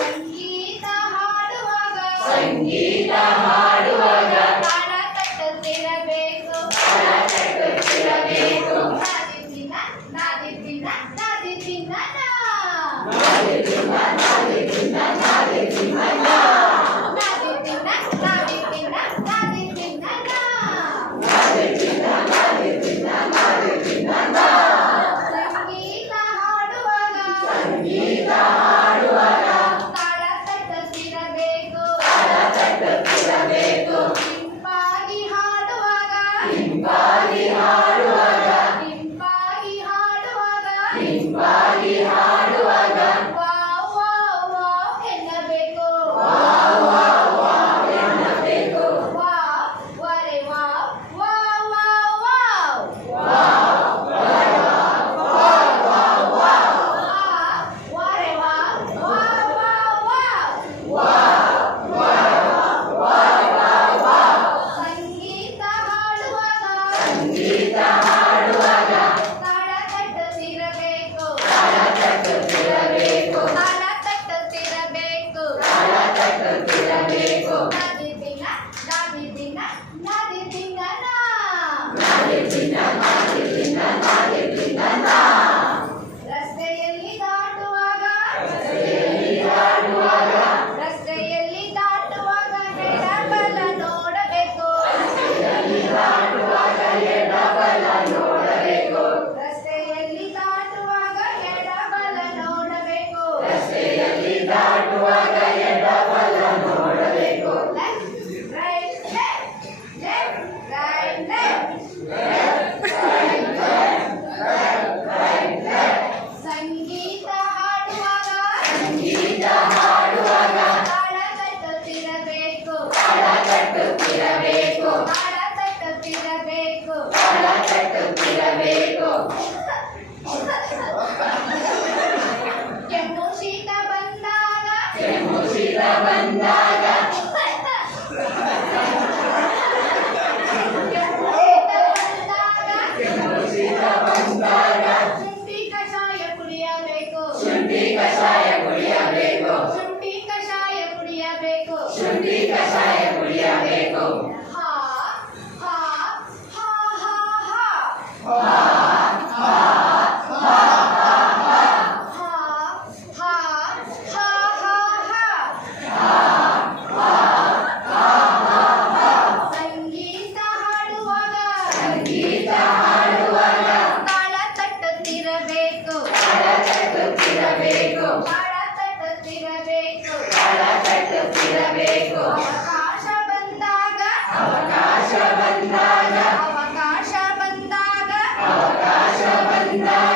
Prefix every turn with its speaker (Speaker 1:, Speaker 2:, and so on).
Speaker 1: Sangeetha ಹಾಡುವಾಗ Sangeetha Sí, nada. be
Speaker 2: beside.
Speaker 1: and